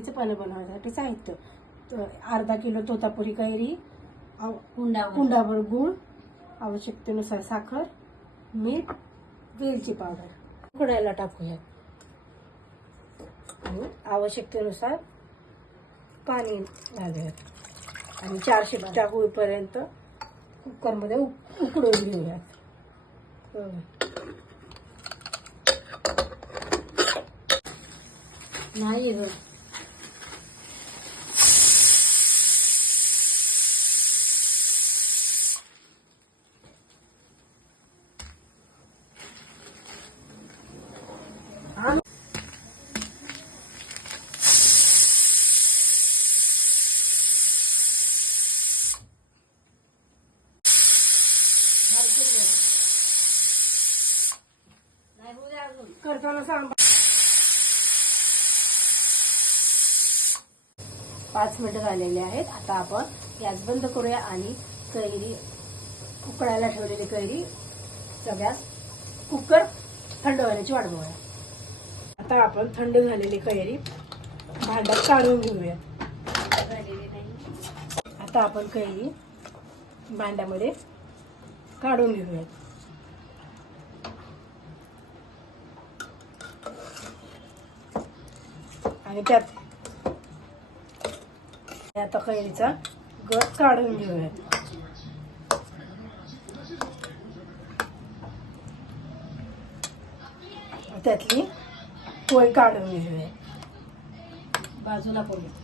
कैरीचं पाणी बनवण्यासाठी साहित्य: अर्धा किलो तोतापुरी कैरी, कुंडाभर गूळ, आवश्यकतेनुसार साखर, मीठ, वेलची पावडर. उकडायला टाकूया आणि आवश्यकतेनुसार पाणी घालूयात आणि 4 शिट्ट्या होईपर्यंत कुकरमध्ये उकडून घेऊयात. नाही ग करताना सांग. 5 मिनिटं झालेले आहेत. आता आपण गॅस बंद करूया आणि कैरी, उकळायला ठेवलेली कैरीचा गॅस, कुकर थंड होण्याची वाट बघूया. आता आपण थंड झालेली कैरी भांड्यात काढून घेऊया. आता आपण कैरी भांड्यामध्ये काढून घेऊयात. आणि त्यात आता कैरीचा गर काढून घेऊयात. त्यातली पोळी काढून घेऊयात. बाजूला करूया.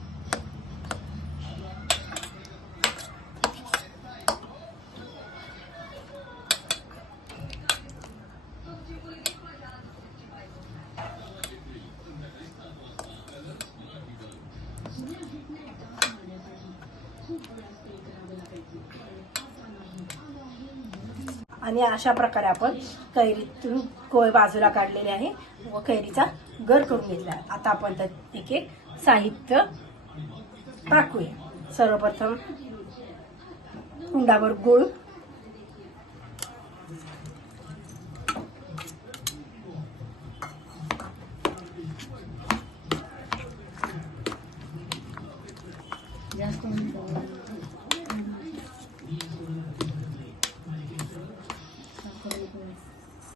आणि अशा प्रकारे आपण कैरीतून कोय बाजूला काढलेले आहे व कैरीचा गर करून घेतला आहे. आता आपण त्यात एक एक साहित्य टाकूया. सर्वप्रथम कुंडाभर गूळ,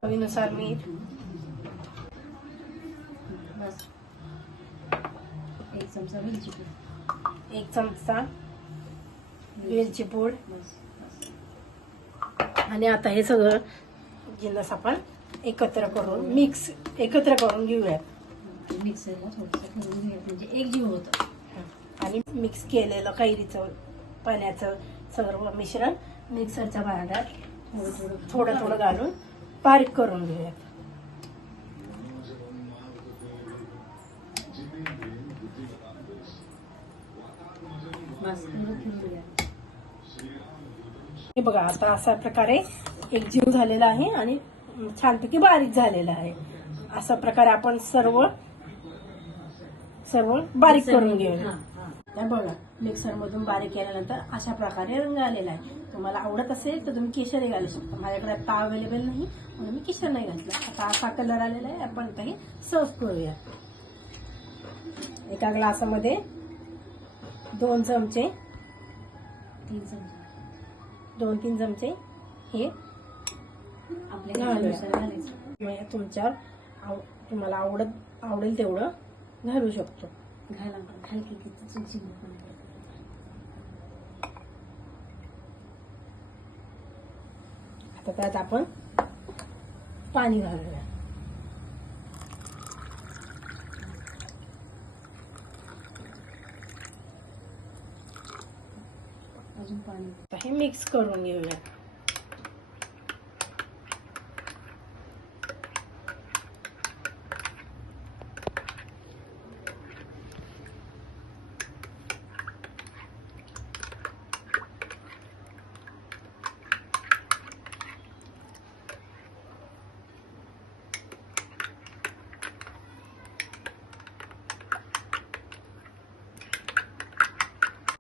चवीनुसार मीठ, एक चमचा वेलची पूड. आणि आता हे सगळं जिन्नस आपण एकत्र करून घेऊयात. मिक्सरला थोडंसं करून घेऊयात म्हणजे एकजीव होतं. आणि मिक्स केलेलं कैरीचं पाण्याचं सर्व मिश्रण मिक्सरच्या भांड्यात थोडं थोडं घालून बारीक करून घेऊयात. हे बघा, आता अशा प्रकारे एकजीव झालेला आहे आणि छानपैकी बारीक झालेला आहे. अशा प्रकारे आपण सर्व बारीक करून घेऊया. त्या बघा, मिक्सर मधून बारीक केल्यानंतर अशा प्रकारे रंग आलेला आहे. तुम्हाला आवडत असेल तर तुम्ही केशरही घालू शकता. माझ्याकडे आता अवेलेबल नाही म्हणून मी केशर नाही घातलं. आता असा कलर आलेला आहे. आपण आता हे सर्व करूया. एका ग्लासामध्ये 2 चमचे 2-3 चमचे हे आपल्या तुम्हाला आवडेल तेवढं घालू शकतो. आता त्यात आपण पाणी घालूया. अजून पाणी. हे मिक्स करून घेऊया.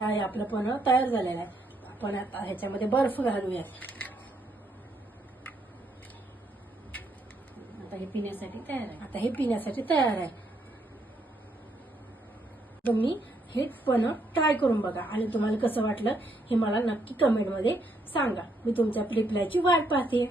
आहे आपलं पन्ह तयार झालेलं आहे. आपण आता ह्याच्यामध्ये बर्फ घालूया. आता हे पिण्यासाठी तयार आहे. तुम्ही हे पण ट्राय करून बघा आणि तुम्हाला कसं वाटलं हे मला नक्की कमेंटमध्ये सांगा. मी तुमच्या रिप्लायची वाट पाहते.